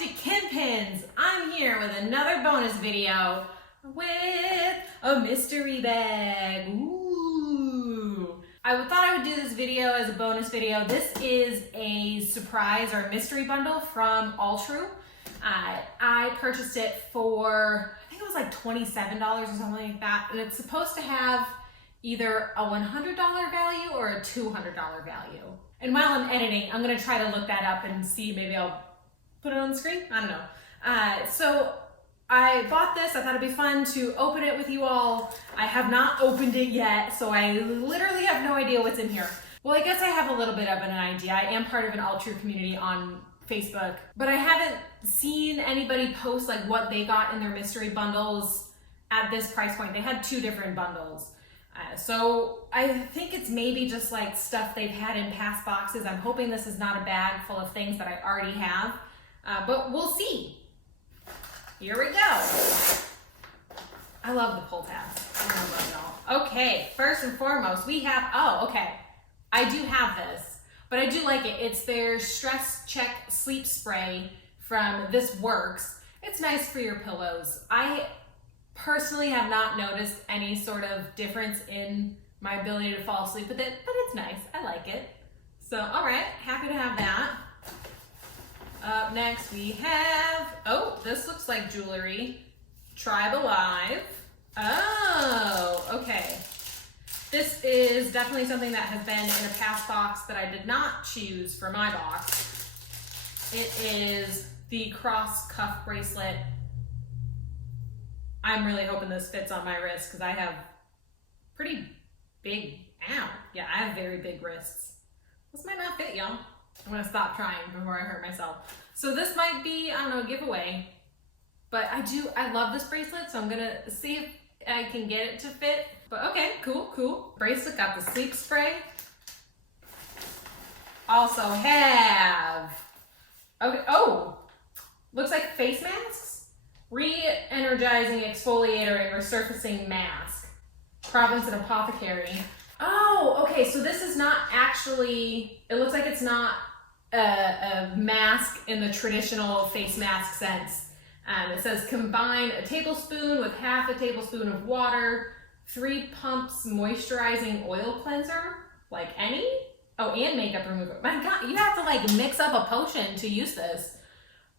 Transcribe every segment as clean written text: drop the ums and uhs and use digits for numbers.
Hectic Kinpins! I'm here with another bonus video with a mystery bag. Ooh! I thought I would do this video as a bonus video. This is a surprise or mystery bundle from Alltrue. I purchased it for, I think it was like $27 or something like that. And it's supposed to have either a $100 value or a $200 value. And while I'm editing, I'm gonna try to look that up and see, maybe I'll put it on the screen? I don't know. So I bought this. I thought it'd be fun to open it with you all. I have not opened it yet, so I literally have no idea what's in here. Well, I guess I have a little bit of an idea. I am part of an Alltrue community on Facebook, but I haven't seen anybody post like what they got in their mystery bundles at this price point. They had two different bundles. So I think it's maybe just like stuff they've had in past boxes. I'm hoping this is not a bag full of things that I already have, but we'll see. Here we go. I love the pull tabs. I love it all. Okay, first and foremost, we have, oh, okay. I do have this, but I do like it. It's their Stress Check Sleep Spray from This Works. It's nice for your pillows. I personally have not noticed any sort of difference in my ability to fall asleep with it, but it's nice. I like it. So, all right, happy to have that. Up next we have, oh, this looks like jewelry. Tribe Alive. Oh, okay. This is definitely something that has been in a past box that I did not choose for my box. It is the cross cuff bracelet. I'm really hoping this fits on my wrist because I have pretty big, ow. Yeah, I have very big wrists. This might not fit, y'all. I'm gonna stop trying before I hurt myself. So this might be, I don't know, a giveaway. But I love this bracelet, so I'm gonna see if I can get it to fit. But okay, cool. Bracelet got the sleep spray. Also have, okay, oh, looks like face masks. Re-energizing exfoliator and resurfacing mask. Province and Apothecary. Oh, okay, so this is not actually, it looks like it's not a mask in the traditional face mask sense. It says combine a tablespoon with half a tablespoon of water, 3 pumps moisturizing oil cleanser, like any? Oh, and makeup remover. My God, you have to like mix up a potion to use this.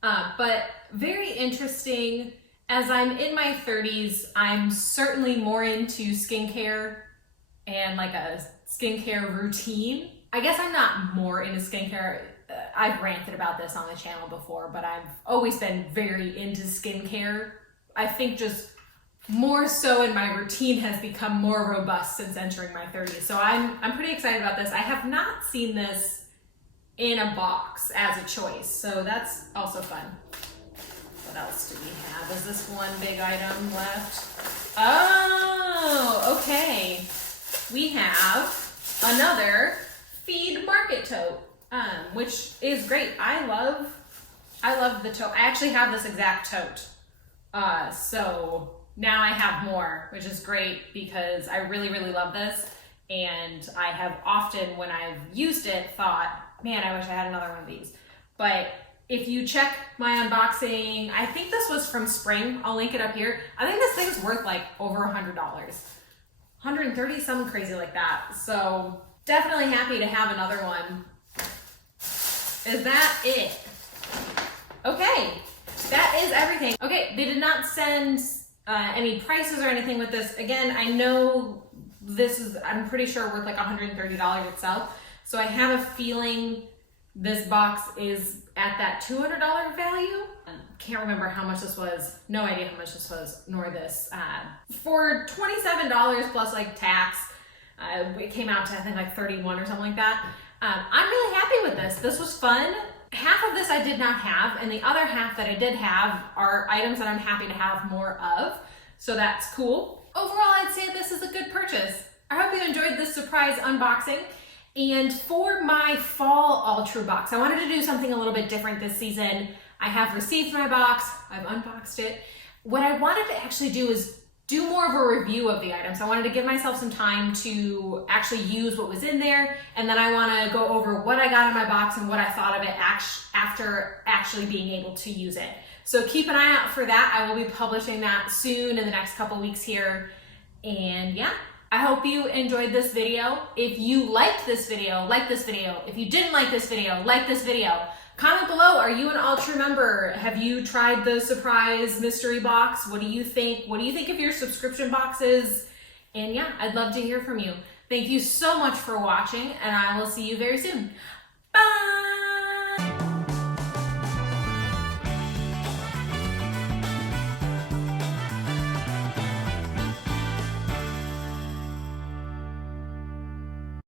But very interesting. As I'm in my 30s, I'm certainly more into skincare and like a skincare routine. I guess I'm not more into skincare. I've ranted about this on the channel before, but I've always been very into skincare. I think just more so in my routine has become more robust since entering my 30s. So I'm pretty excited about this. I have not seen this in a box as a choice, so that's also fun. What else do we have? Is this one big item left? Oh, okay. We have another Feed Market tote, which is great. I love the tote. I actually have this exact tote. So now I have more, which is great because I really love this. And I have often, when I've used it, thought, man, I wish I had another one of these. But if you check my unboxing, I think this was from spring. I'll link it up here. I think this thing's worth like over $100. 130, something crazy like that. So definitely happy to have another one. Is that it? Okay, that is everything. Okay, they did not send any prices or anything with this. Again, I know this is, I'm pretty sure worth like $130 itself. So I have a feeling this box is at that $200 value. Can't remember how much this was. No idea how much this was, nor this. For $27 plus like tax, it came out to I think like 31 or something like that. I'm really happy with this. This was fun. Half of this I did not have, and the other half that I did have are items that I'm happy to have more of. So that's cool. Overall, I'd say this is a good purchase. I hope you enjoyed this surprise unboxing. And for my fall Alltrue box, I wanted to do something a little bit different this season. I have received my box, I've unboxed it. What I wanted to actually do is do more of a review of the items. I wanted to give myself some time to actually use what was in there, and then I want to go over what I got in my box and what I thought of it after actually being able to use it. So keep an eye out for that. I will be publishing that soon in the next couple weeks here. And yeah, I hope you enjoyed this video. If you liked this video, like this video. If you didn't like this video, like this video. Comment below, are you an Ultra member? Have you tried the surprise mystery box? What do you think? What do you think of your subscription boxes? And yeah, I'd love to hear from you. Thank you so much for watching, and I will see you very soon. Bye!